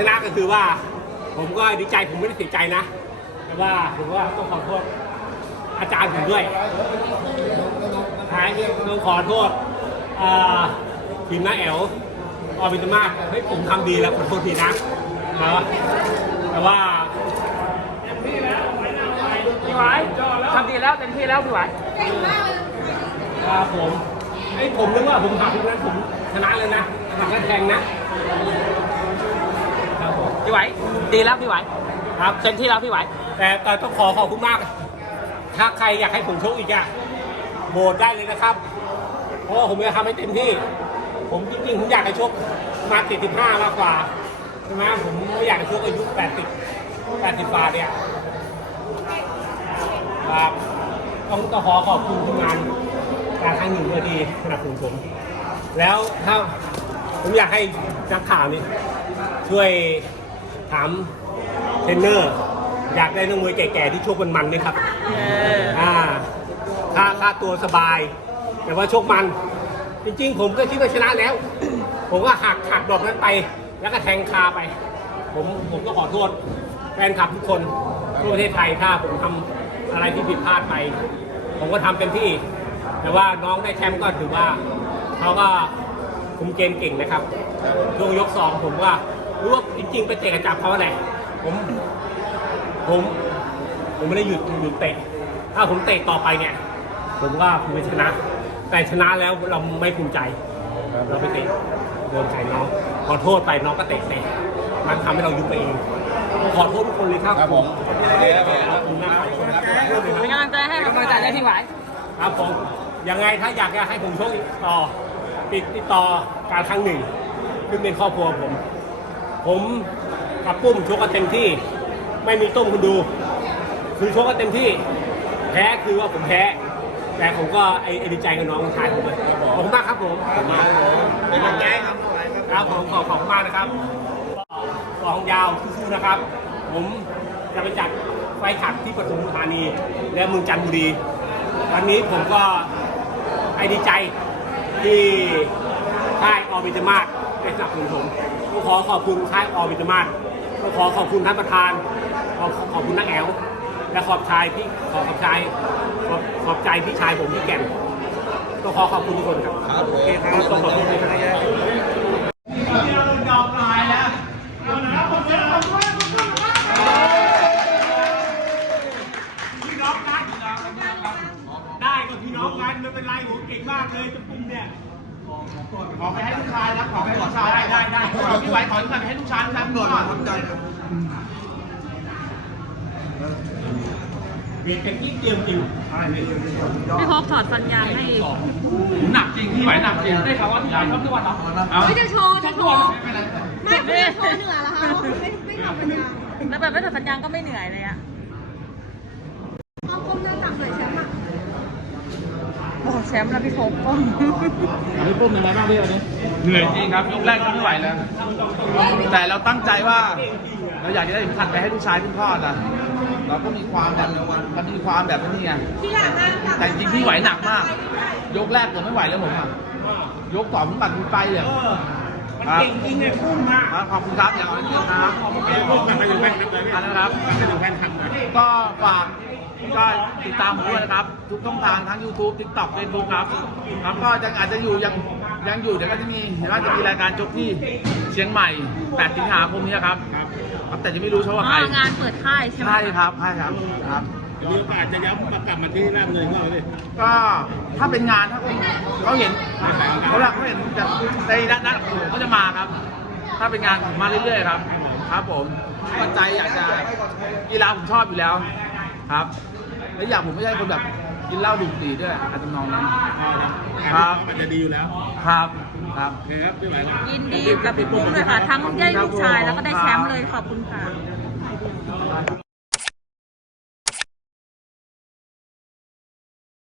ชนะก็คือว่า ผมก็ดีใจผมไม่ได้เสียใจนะ แต่ว่าผมว่าต้องขอโทษอาจารย์ผมด้วยท้ายนี้ต้องขอโทษอ่าทีมน้าแอลออบินมากเฮ้ยผมทำดีแล้วขอโทษทีนะนะแต่ว่าพี่หวายทำดีแล้วเต็มที่แล้วพี่หวายครับผมไอ้ยผมนึกว่าผมหักทุกนั้นผมชนะเลยนะหักแล้วแทงนะ ครับผมพี่หวายดีแล้วพี่หวายครับเต็มที่แล้วพี่หวายแต่แต่ต้องขอขอบคุณมาก ถ้าใครอยากให้ผมชกอีกอะโหวตได้เลยนะครับ เพราะว่าผมจะทำให้เต็มที่ ผมจริงๆผมอยากให้ชกมา75มากกว่าใช่ไหมผมไม่อยากให้ชกอายุ80 80กว่าเนี่ยครับต้องต้องขอขอบคุณทีมงานการทางหนึ่งนาทีสนับสนุนผม แล้วถ้าผมอยากให้นักข่าวนี่ช่วย ถามเทรนเนอร์ อยากได้นักมวยแก่ๆที่ชกมันๆด้วยครับเอออ่าค่าค่าตัวสบาย แต่ว่าชกมัน จริงๆ ผมก็คิดว่าชนะแล้ว ผมก็หักหักดอกนั้นไป แล้วก็แทงคาไป ผมผมก็ขอโทษแฟนคลับทุกคนทั่วประเทศไทยถ้าผมทำอะไรที่ผิดพลาดไป ผมก็ทำเต็มที่ แต่ว่าน้องได้แชมป์ก็ถือว่าเขาก็คุมเกมเก่งนะครับช่วงยกสองผมว่า รู้ว่าจริงๆไปเตะกระจับเขาแหละผมผมผมไม่ได้หยุดหยุดเตะ ถ้าผมเตะต่อไปเนี่ย ผมว่าผมไม่ชนะ แต่ชนะแล้วเราไม่ภูมิใจ เราไปเตะโดนใจน้องขอโทษไปน้องก็เตะเตะมันทำให้เรายุบไปเอง ขอโทษทุกคนเลยครับผมขอบคุณมากครับเป็นกำลังใจให้กำลังใจให้พี่หวายครับผมยังไงถ้าอยากจะให้ผมชกอีกต่อติดติดต่อการครั้งหนึ่งซึ่งเป็นครอบครัวผม ผมกับปุ้มชกกันเต็มที่ ไม่มีต้มคุณดู คือชกกันเต็มที่ แพ้คือว่าผมแพ้ แต่ผมก็ไอ้ไอ้ดีใจกับน้องชายผมเลยขอบคุณมากครับผมขอบคุณมากเป็นกำลังใจครับครับผมขอบขอบคุณมากนะครับกองยาวสู้ๆนะครับ ผมจะไปจัดไฟขับที่ปทุมธานี และเมืองจันทบุรี วันนี้ผมก็ไอ้ดีใจที่ ค่ายอบิจมาศได้สนับสนุนผมต้องขอขอบคุณค่ายอบิจมาศต้องขอขอบคุณท่านประธาน ขอขอบคุณนักแอลและขอบชายพี่ขอขอบชายขอบขอบใจพี่ชายผมพี่แก่นต้องขอขอบคุณทุกคนครับโอเคครับต้องขอบคุณเลยนะครับพี่น้องกันได้ก็พี่น้องกันไม่เป็นไรผมเก่งมากเลยจะปุ่มเนี่ย ขอไปให้ลูกชายนะขอไปให้ลูกชายได้ได้ได้ขอพี่ไหวขอที่ไปให้ลูกชายกันก่อนทำใจครับเรียนเป็นยิ่งเตรียมจริงพี่พบถอดฟันยางให้หนักจริงพี่ไหวหนักจริงได้ข่าวว่าพี่ไหวชอบทุกวันเนาะไม่จะโชว์จะโชว์ไม่ไม่ได้โชว์เหนื่อเหรอคะไม่ไม่ทำเป็นยังแล้วแบบไม่ถอดฟันยางก็ไม่เหนื่อยเลยอะ พอก้มหน้าต่ำหน่อยแชมป์อะ โอ้ แชมป์แล้วพี่พบพี่ปุ้มยังไงบ้างพี่วันนี้เหนื่อยจริงครับยกแรกก็ไม่ไหวแล้ว แต่เราตั้งใจว่า เราอยากจะได้เข็มขัดไปให้ลูกชายขึ้นทอดนะเราก็มีความแบบมันมีความแบบนี้ไงที่หลังนะแต่จริงๆพี่ไหวหนักมาก ยกแรกผมไม่ไหวแล้วผมอะยกสองผมปัดมือไปเลยเออมันเก่งจริงเนี่ยพุ่มมากครับขอบคุณครับอย่างไรเดียวครับพุ่มมาถึงแฟนคลับเลยอันนะครับมาถึงแฟนคลับเลยก็ฝาก ก็ติดตามผมด้วยนะครับ ทุกช่องทางทั้ง YouTube TikTok Facebook ครับ ครับก็ยังอาจจะอยู่ยังยังอยู่เดี๋ยวก็จะมีเห็นว่าจะมีรายการจบที่เชียงใหม่ 8 สิงหาคมนี้ครับครับแต่ยังไม่รู้ชกว่าใครอ๋องานเปิดค่ายใช่ไหมใช่ครับใช่ครับครับมีโอกาสจะย้ำมากลับมาที่ราชดำเนินก็เลยก็ถ้าเป็นงานถ้าเป็นเขาเห็นเขาหลักเขาเห็นจะในด้านด้านผมก็จะมาครับ ถ้าเป็นงานผมมาเรื่อยๆครับ ครับผมก็ใจอยากจะกีฬาผมชอบอยู่แล้วครับ และอยากผมไม่ใช่คนแบบกินเหล้าดุดีด้วยอาจจะนองนั้น ครับ มันจะดีอยู่แล้วครับครับโอเคครับไม่ไหวแล้วยินดีกับพี่ปุ๊กเลยค่ะ ทั้งได้ลูกชายแล้วก็ได้แชมป์เลยขอบคุณค่ะ